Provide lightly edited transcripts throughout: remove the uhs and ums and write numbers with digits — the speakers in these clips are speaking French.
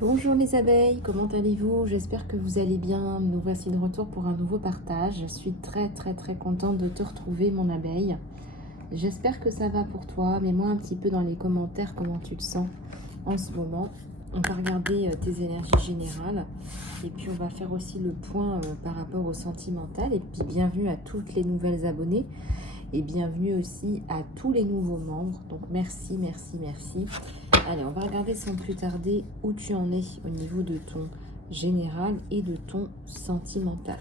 Bonjour les abeilles, comment allez-vous? J'espère que vous allez bien. Nous voici de retour pour un nouveau partage. Je suis très contente de te retrouver mon abeille. J'espère que ça va pour toi. Mets-moi un petit peu dans les commentaires comment tu te sens en ce moment. On va regarder tes énergies générales. Et puis on va faire aussi le point par rapport au sentimental. Et puis bienvenue à toutes les nouvelles abonnées. Et bienvenue aussi à tous les nouveaux membres. Donc merci. Allez, on va regarder sans plus tarder où tu en es au niveau de ton général et de ton sentimental.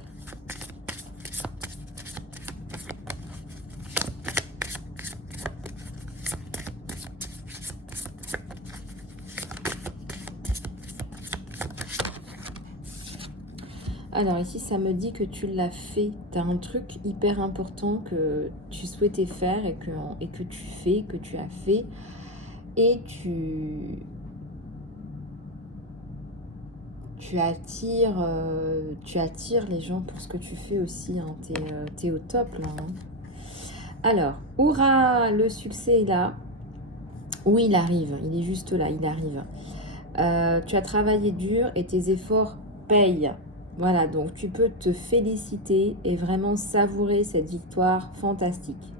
Alors ici, ça me dit que tu l'as fait. Tu as un truc hyper important que tu souhaitais faire et que tu fais, que tu as fait. Et tu attires les gens pour ce que tu fais aussi. Hein. Tu es au top là. Hein. Alors, hurrah, le succès est là. Oui, il arrive. Il est juste là, il arrive. Tu as travaillé dur et tes efforts payent. Voilà, donc tu peux te féliciter et vraiment savourer cette victoire fantastique.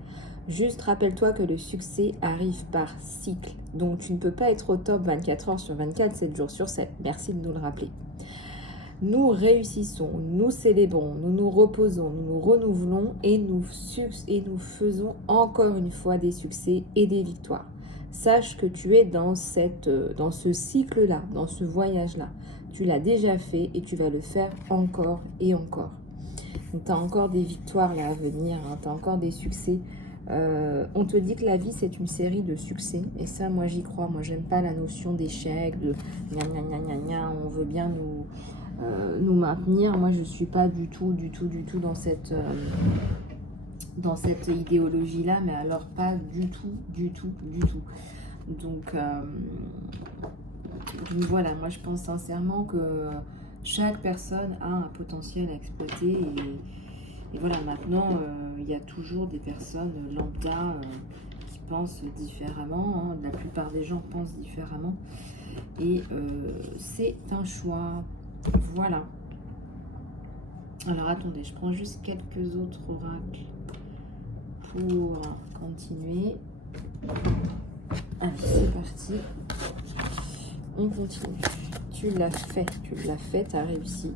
Juste rappelle-toi que le succès arrive par cycle. Donc tu ne peux pas être au top 24 heures sur 24, 7 jours sur 7. Merci de nous le rappeler. Nous réussissons, nous célébrons, nous nous reposons, nous nous renouvelons et nous faisons encore une fois des succès et des victoires. Sache que tu es dans ce cycle-là, dans ce voyage-là. Tu l'as déjà fait et tu vas le faire encore et encore. Donc, tu as encore des victoires là à venir, hein, tu as encore des succès. On te dit que la vie, c'est une série de succès. Et ça, moi, j'y crois. Moi, j'aime pas la notion d'échec, de gna gna gna gna gna. On veut bien nous maintenir. Moi, je suis pas du tout dans cette idéologie-là. Mais alors, pas du tout. Donc voilà, moi je pense sincèrement que chaque personne a un potentiel à exploiter et voilà, maintenant il y a toujours des personnes lambda qui pensent différemment, hein. La plupart des gens pensent différemment et c'est un choix. Voilà. Alors attendez, je prends juste quelques autres oracles pour continuer. Allez, c'est parti. On continue. Tu l'as fait, tu as réussi.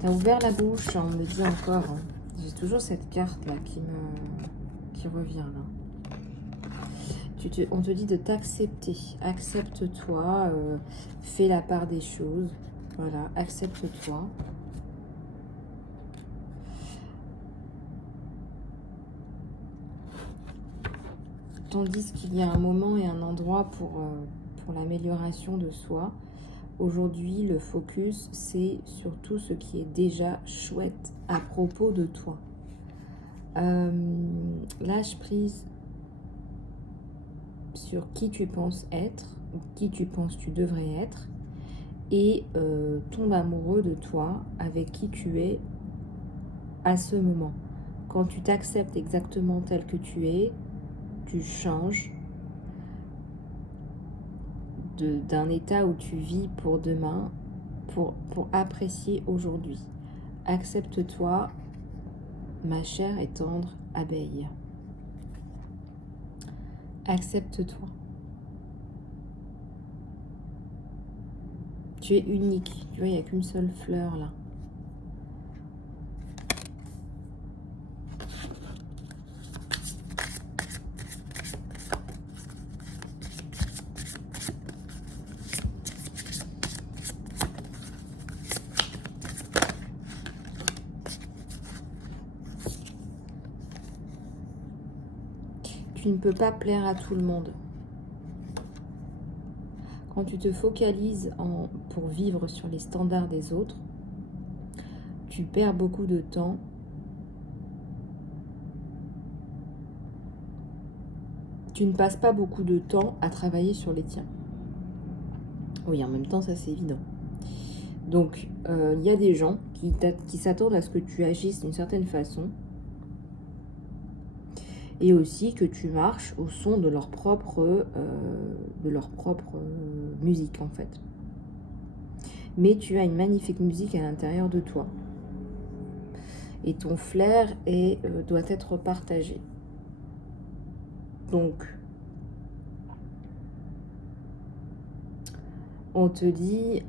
Tu as ouvert la bouche, on me dit encore. Hein. J'ai toujours cette carte là qui revient là. On te dit de t'accepter. Accepte-toi, fais la part des choses. Voilà, accepte-toi. Tandis qu'il y a un moment et un endroit pour l'amélioration de soi. Aujourd'hui, le focus, c'est surtout ce qui est déjà chouette à propos de toi. Lâche prise sur qui tu penses être, ou qui tu penses tu devrais être, et tombe amoureux de toi, avec qui tu es à ce moment. Quand tu t'acceptes exactement tel que tu es, tu changes d'un état où tu vis pour demain, pour apprécier aujourd'hui. Accepte-toi, ma chère et tendre abeille. Accepte-toi. Tu es unique. Tu vois, il n'y a qu'une seule fleur là. Tu ne peux pas plaire à tout le monde. Quand tu te focalises pour vivre sur les standards des autres, tu perds beaucoup de temps. Tu ne passes pas beaucoup de temps à travailler sur les tiens. Oui, en même temps, ça c'est évident. Donc, il y a des gens qui s'attendent à ce que tu agisses d'une certaine façon et aussi que tu marches au son de leur propre leur propre musique en fait. Mais tu as une magnifique musique à l'intérieur de toi. Et ton flair doit être partagé. Donc, on te dit...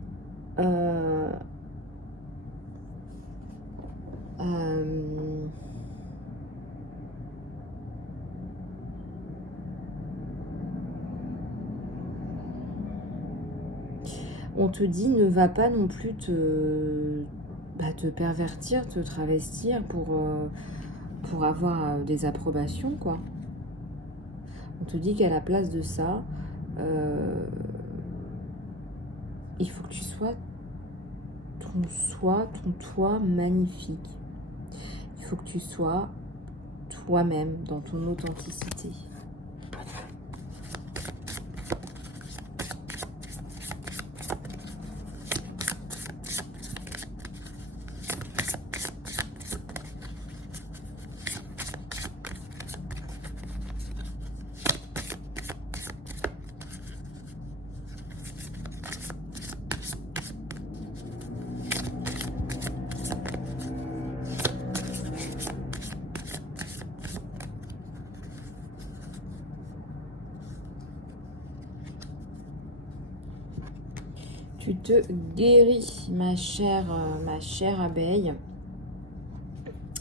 on te dit ne va pas non plus te pervertir, te travestir pour avoir des approbations, quoi. On te dit qu'à la place de ça, il faut que tu sois ton toi magnifique. Il faut que tu sois toi-même dans ton authenticité. Tu te guéris, ma chère abeille.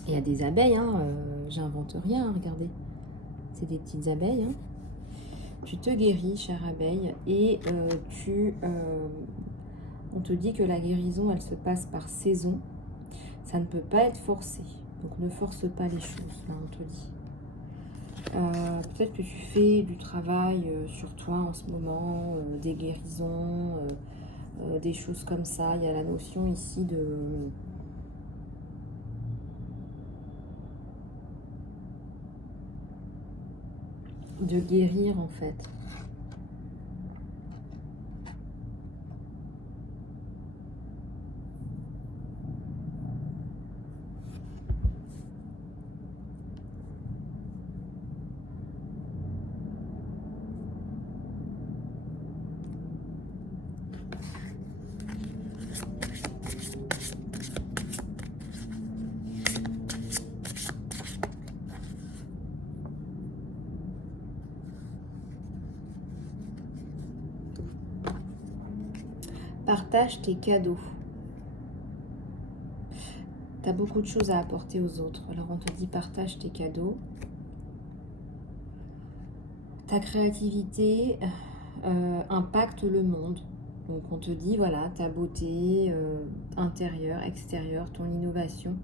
Il y a des abeilles, hein, j'invente rien, regardez. C'est des petites abeilles. Hein. Tu te guéris, chère abeille, et on te dit que la guérison, elle se passe par saison. Ça ne peut pas être forcé. Donc ne force pas les choses, là, on te dit. Peut-être que tu fais du travail sur toi en ce moment, des guérisons, des choses comme ça. Il y a la notion ici de guérir en fait. Partage tes cadeaux. Tu as beaucoup de choses à apporter aux autres. Alors on te dit partage tes cadeaux. Ta créativité impacte le monde. Donc on te dit, voilà, ta beauté intérieure, extérieure, ton innovation.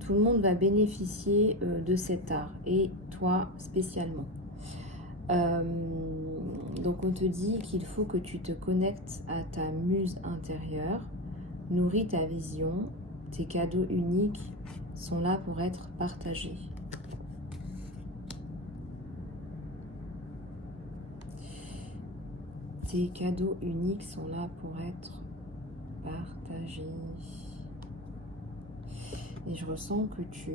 Tout le monde va bénéficier de cet art. Et toi spécialement. Donc on te dit qu'il faut que tu te connectes à ta muse intérieure, nourris ta vision, tes cadeaux uniques sont là pour être partagés. Tes cadeaux uniques sont là pour être partagés. Et je ressens que tu...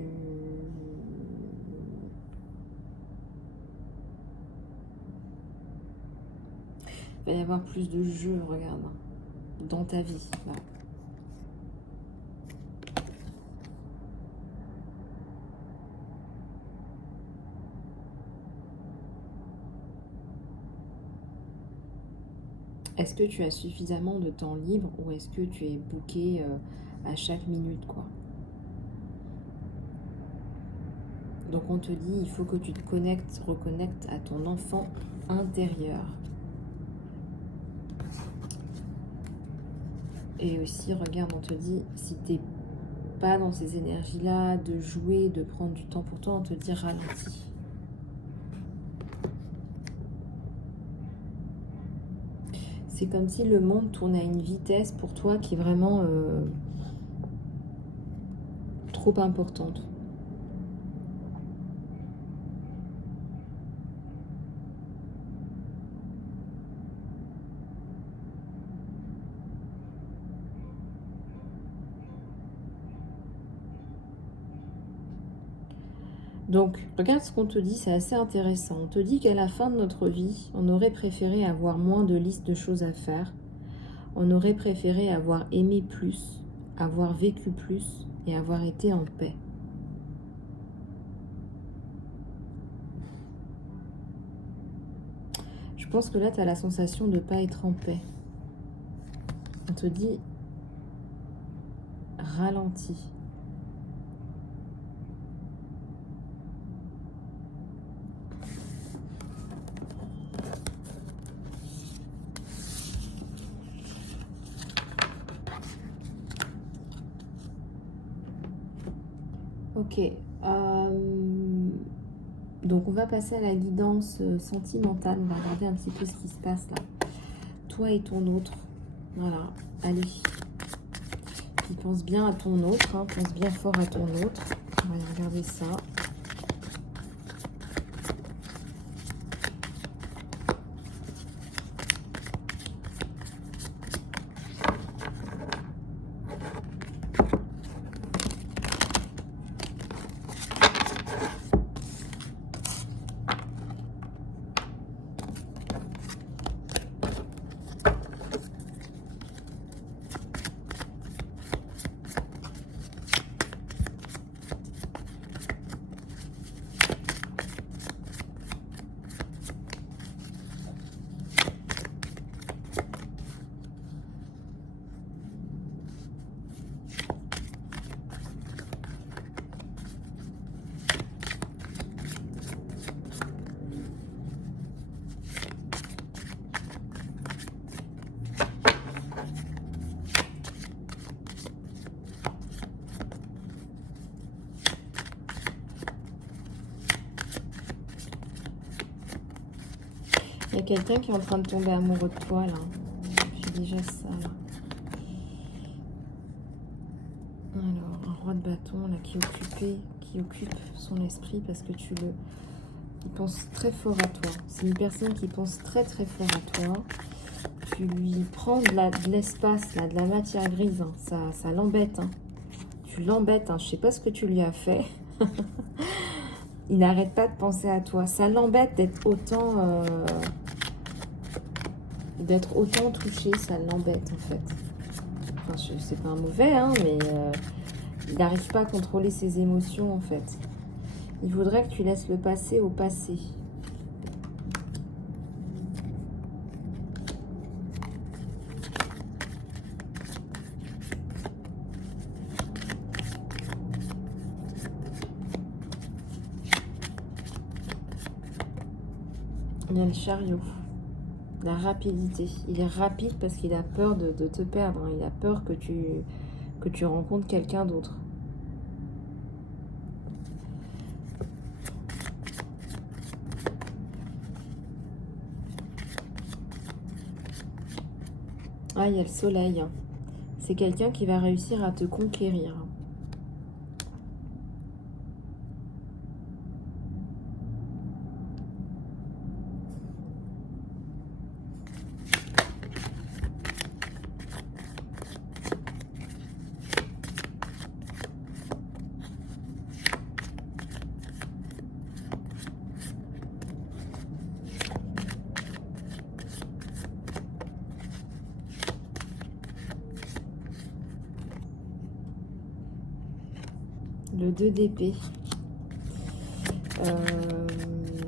Il va y avoir plus de jeux, regarde, dans ta vie. Là. Est-ce que tu as suffisamment de temps libre ou est-ce que tu es booké à chaque minute, quoi? Donc on te dit, il faut que tu te reconnectes à ton enfant intérieur. Et aussi, regarde, on te dit, si tu n'es pas dans ces énergies-là, de jouer, de prendre du temps pour toi, on te dit ralentis. C'est comme si le monde tournait à une vitesse pour toi qui est vraiment trop importante. Donc, regarde ce qu'on te dit, c'est assez intéressant. On te dit qu'à la fin de notre vie, on aurait préféré avoir moins de listes de choses à faire. On aurait préféré avoir aimé plus, avoir vécu plus et avoir été en paix. Je pense que là, tu as la sensation de ne pas être en paix. On te dit ralentis. Ok. Donc on va passer à la guidance sentimentale. On va regarder un petit peu ce qui se passe là. Toi et ton autre. Voilà. Allez. Puis pense bien à ton autre. Hein. Pense bien fort à ton autre. On va aller regarder ça. Il y a quelqu'un qui est en train de tomber amoureux de toi là. J'ai déjà ça là. Alors, un roi de bâton là qui occupe son esprit parce que il pense très fort à toi. C'est une personne qui pense très très fort à toi. Tu lui prends de l'espace là, de la matière grise. Hein. Ça l'embête. Hein. Tu l'embêtes. Hein. Je sais pas ce que tu lui as fait. Il n'arrête pas de penser à toi. Ça l'embête d'être autant touché. Ça l'embête en fait. Enfin, c'est pas un mauvais, hein, mais il n'arrive pas à contrôler ses émotions en fait. Il faudrait que tu laisses le passé au passé. Il y a le chariot. La rapidité. Il est rapide parce qu'il a peur de te perdre. Hein. Il a peur que tu rencontres quelqu'un d'autre. Ah, il y a le soleil. C'est quelqu'un qui va réussir à te conquérir. Le 2 d'épée.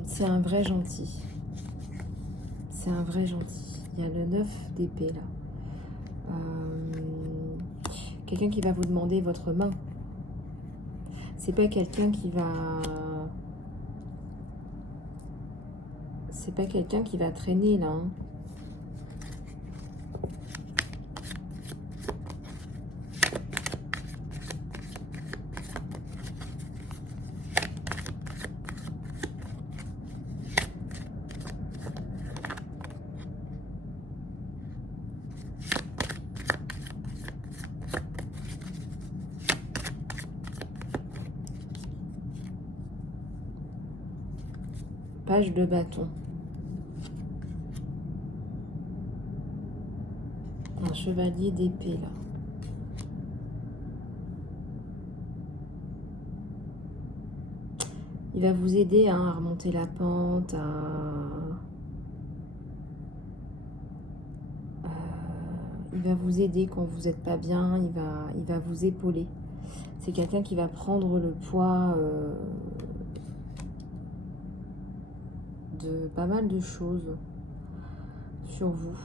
C'est un vrai gentil. C'est un vrai gentil. Il y a le 9 d'épée là. Quelqu'un qui va vous demander votre main. C'est pas quelqu'un qui va... C'est pas quelqu'un qui va traîner là. Hein. Page de bâton. Un chevalier d'épée là. Il Il va vous aider hein, à remonter la pente, il va vous aider quand vous n'êtes pas bien, il va vous épauler. C'est quelqu'un qui va prendre le poids de pas mal de choses sur vous.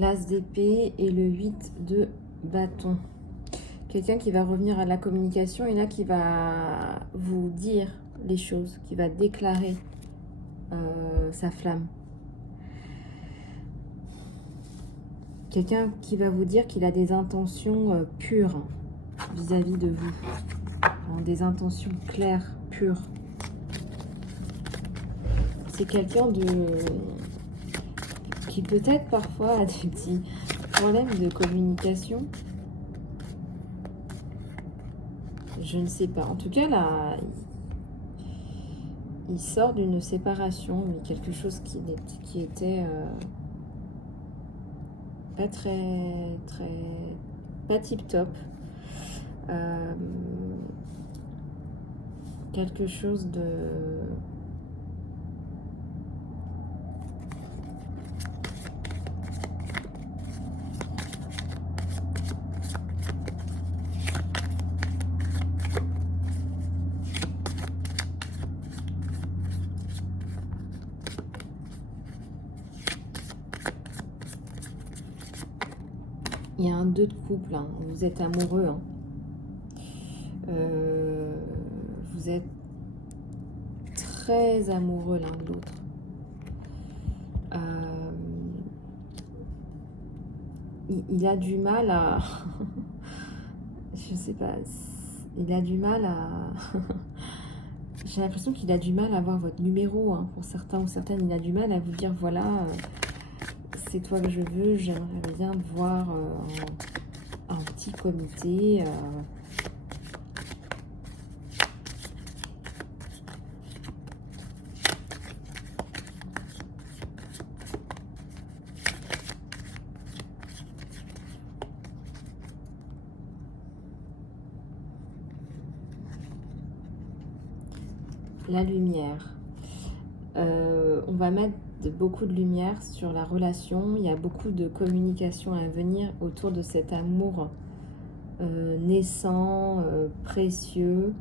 L'as d'épée et le 8 de bâton. Quelqu'un qui va revenir à la communication et là qui va vous dire les choses, qui va déclarer sa flamme. Quelqu'un qui va vous dire qu'il a des intentions pures vis-à-vis de vous. Des intentions claires, pures. C'est quelqu'un qui peut-être parfois a des petits problèmes de communication. Je ne sais pas. En tout cas, là, il sort d'une séparation, mais quelque chose qui était pas pas tip top. Quelque chose de... Il y a un 2 de couple, hein. Vous êtes amoureux. Hein. Vous êtes très amoureux l'un de l'autre. Il a du mal à... je sais pas. Il a du mal à... J'ai l'impression qu'il a du mal à avoir votre numéro. Hein. Pour certains ou certaines, il a du mal à vous dire, voilà... c'est toi que je veux, j'aimerais bien te voir en petit comité. La lumière. On va mettre beaucoup de lumière sur la relation. Il y a beaucoup de communication à venir autour de cet amour naissant, précieux.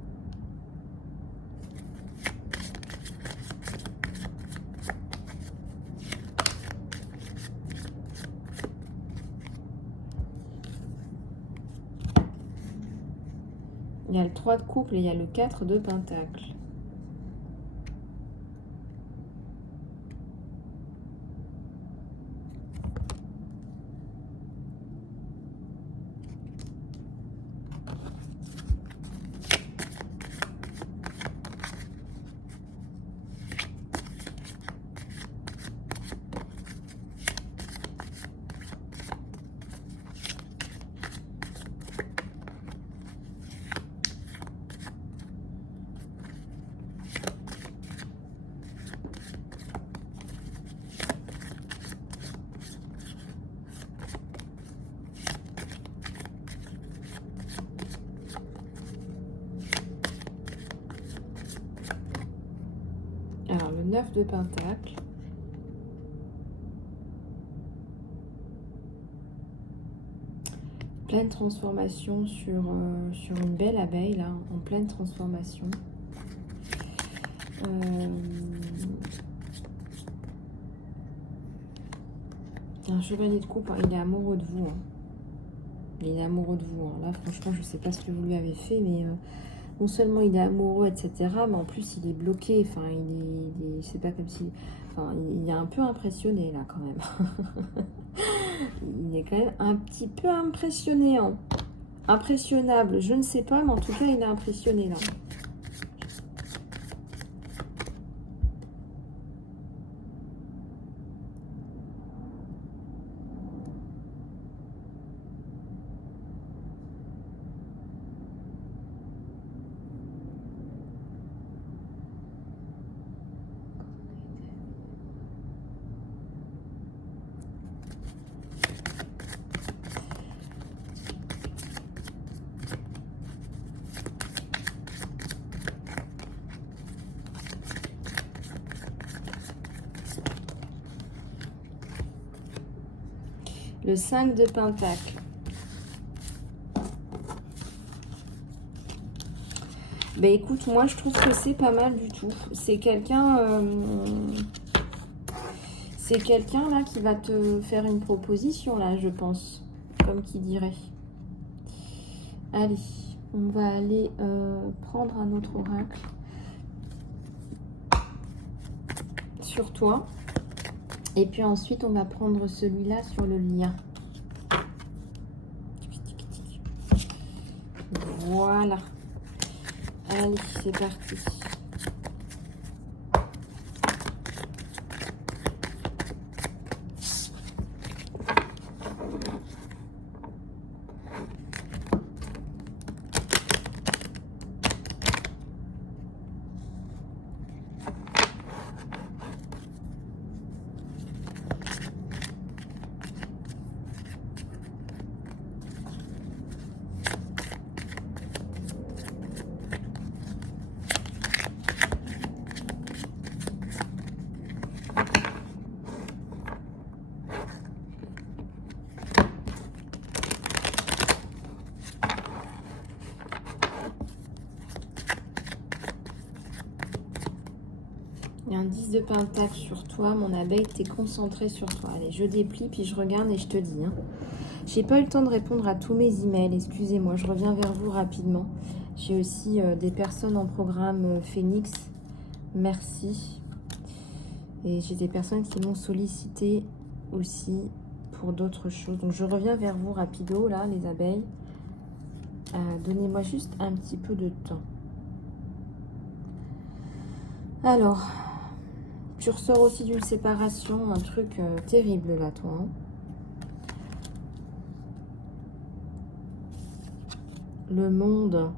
Il y a le 3 de couple et il y a le 4 de pentacle. Alors, le 9 de pentacle. Pleine transformation sur une belle abeille, là, en pleine transformation. Un chevalier de coupe, hein, il est amoureux de vous. Hein. Il est amoureux de vous. Hein. Là, franchement, je ne sais pas ce que vous lui avez fait, mais non seulement il est amoureux, etc., mais en plus il est bloqué. Enfin, c'est pas comme si... Enfin, il est un peu impressionné là quand même. Il est quand même un petit peu impressionné. Hein. Impressionnable, je ne sais pas, mais en tout cas il est impressionné là. Le 5 de Pentacle. Ben écoute, moi je trouve que c'est pas mal du tout. C'est quelqu'un là qui va te faire une proposition là, je pense. Comme qui dirait. Allez, on va aller prendre un autre oracle. Sur toi. Et puis ensuite, on va prendre celui-là sur le lien. Voilà. Allez, c'est parti. Il y a un 10 de pentacle sur toi, mon abeille, t'es concentrée sur toi. Allez, je déplie, puis je regarde et je te dis. Hein. J'ai pas eu le temps de répondre à tous mes emails, excusez-moi, je reviens vers vous rapidement. J'ai aussi des personnes en programme Phoenix, merci. Et j'ai des personnes qui m'ont sollicité aussi pour d'autres choses. Donc je reviens vers vous rapido, là, les abeilles. Donnez-moi juste un petit peu de temps. Alors... Tu ressors aussi d'une séparation, un truc terrible là, toi. Hein. Le monde.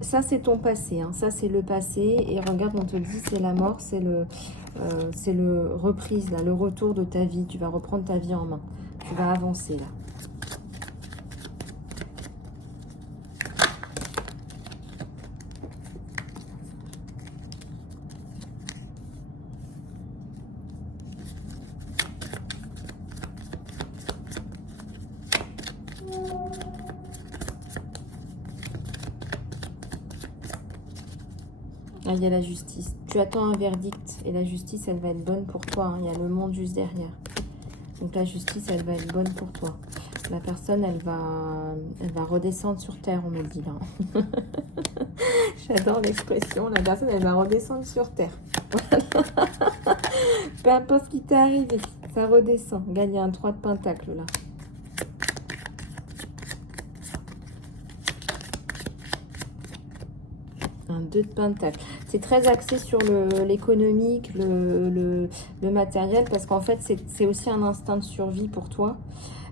Ça, c'est ton passé. Hein. Ça, c'est le passé. Et regarde, on te dit, c'est la mort, c'est le reprise, là, le retour de ta vie. Tu vas reprendre ta vie en main. Tu vas avancer, là. Ah, il y a la justice. Tu attends un verdict et la justice, elle va être bonne pour toi. Hein. Il y a le monde juste derrière. Donc la justice, elle va être bonne pour toi. La personne, elle va redescendre sur terre, on me dit là. J'adore l'expression. La personne, elle va redescendre sur terre. Peu importe ce qui t'est arrivé, ça redescend. Gagne un 3 de pentacle là. Un 2 de pentacle. C'est très axé sur l'économique, le matériel, parce qu'en fait, c'est aussi un instinct de survie pour toi.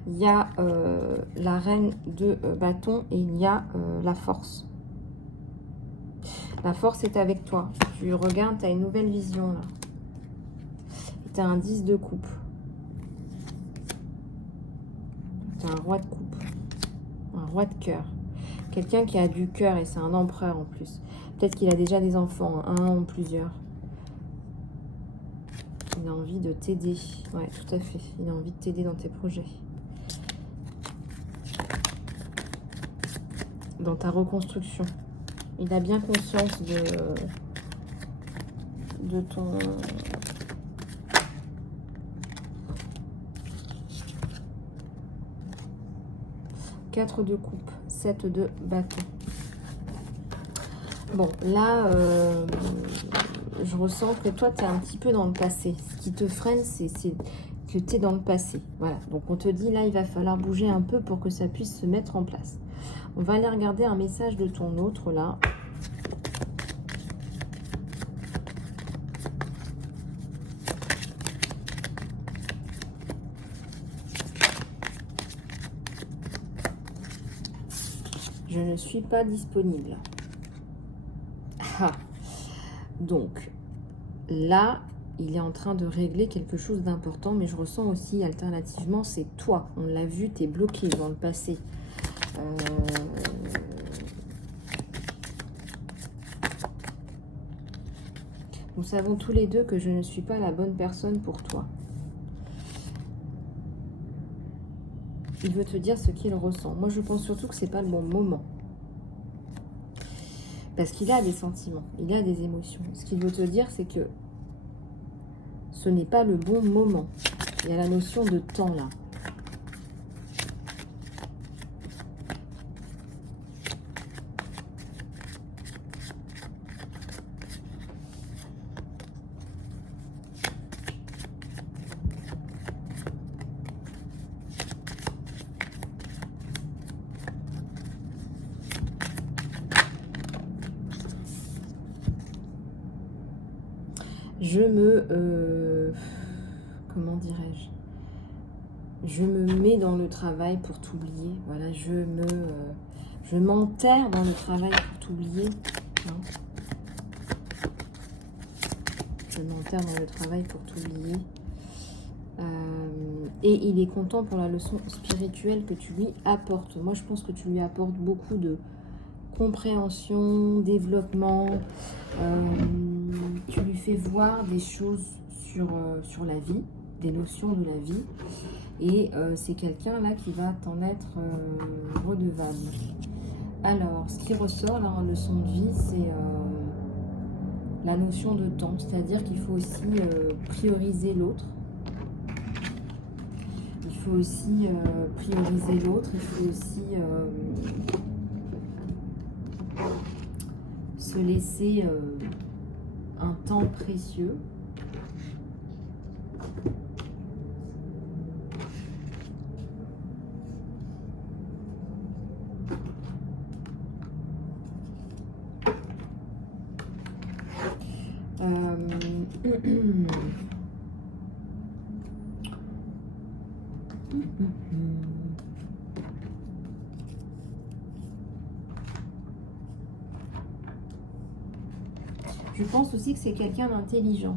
Il y a la reine de bâton et il y a la force. La force est avec toi. Tu regardes, tu as une nouvelle vision là. Tu as un 10 de coupe. Tu as un roi de coupe. Un roi de cœur. Quelqu'un qui a du cœur et c'est un empereur en plus. Peut-être qu'il a déjà des enfants, hein, un ou plusieurs. Il a envie de t'aider. Ouais, tout à fait. Il a envie de t'aider dans tes projets. Dans ta reconstruction. Il a bien conscience de ton... 4 de coupe, 7 de bâton. Bon, là, je ressens que toi, tu es un petit peu dans le passé. Ce qui te freine, c'est que tu es dans le passé. Voilà, donc on te dit, là, il va falloir bouger un peu pour que ça puisse se mettre en place. On va aller regarder un message de ton autre, là. Je ne suis pas disponible. Ah. Donc, là, il est en train de régler quelque chose d'important, mais je ressens aussi, alternativement, c'est toi. On l'a vu, tu es bloqué dans le passé. Nous savons tous les deux que je ne suis pas la bonne personne pour toi. Il veut te dire ce qu'il ressent. Moi, je pense surtout que c'est pas le bon moment. Parce qu'il a des sentiments, il a des émotions. Ce qu'il veut te dire, c'est que ce n'est pas le bon moment. Il y a la notion de temps, là. Je me... comment dirais-je? Je me mets dans le travail pour t'oublier. Voilà, je m'enterre dans le travail pour t'oublier. Hein. Je m'enterre dans le travail pour t'oublier. Et il est content pour la leçon spirituelle que tu lui apportes. Moi, je pense que tu lui apportes beaucoup de compréhension, développement. Tu lui fais voir des choses sur la vie, des notions de la vie. Et c'est quelqu'un là qui va t'en être redevable. Alors, ce qui ressort là en leçon de vie, c'est la notion de temps. C'est-à-dire qu'il faut aussi prioriser l'autre. Il faut aussi prioriser l'autre. Il faut aussi se laisser un temps précieux. Je pense aussi que c'est quelqu'un d'intelligent.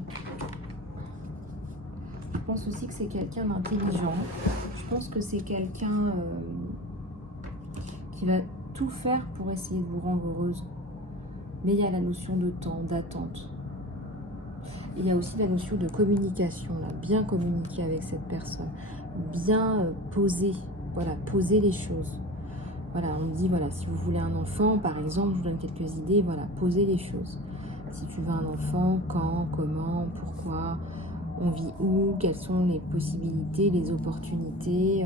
Je pense aussi que c'est quelqu'un d'intelligent. Je pense que c'est quelqu'un qui va tout faire pour essayer de vous rendre heureuse. Mais il y a la notion de temps, d'attente. Il y a aussi la notion de communication, là, bien communiquer avec cette personne, bien poser, voilà, poser les choses. Voilà, on me dit, voilà, si vous voulez un enfant, par exemple, je vous donne quelques idées, voilà, poser les choses. Si tu veux un enfant, quand, comment, pourquoi, on vit où, quelles sont les possibilités, les opportunités.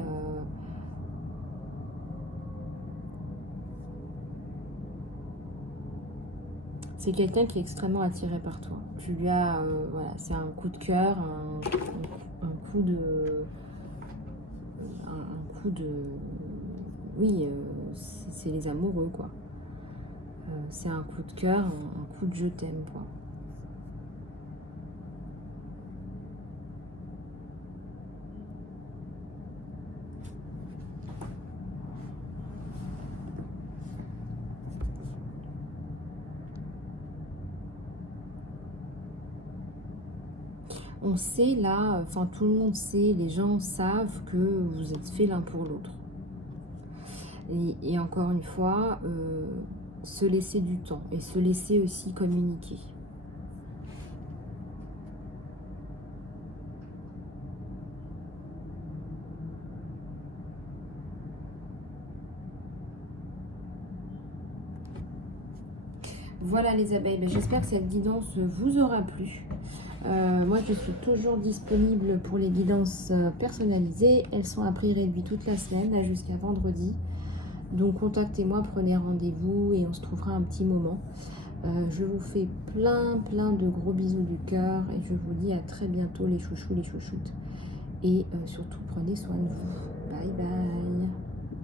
C'est quelqu'un qui est extrêmement attiré par toi. Tu lui as, voilà, c'est un coup de cœur, un coup de... Un coup de... Oui, c'est les amoureux, quoi. C'est un coup de cœur, un coup de je t'aime, quoi. On sait là, enfin tout le monde sait, les gens savent que vous êtes faits l'un pour l'autre. Et encore une fois, se laisser du temps et se laisser aussi communiquer. Voilà les abeilles, ben, j'espère que cette guidance vous aura plu. Moi je suis toujours disponible pour les guidances personnalisées. Elles sont à prix réduit toute la semaine, là jusqu'à vendredi. Donc contactez-moi, prenez rendez-vous et on se trouvera un petit moment. Je vous fais plein de gros bisous du cœur et je vous dis à très bientôt les chouchous, les chouchoutes. Et surtout prenez soin de vous. Bye bye.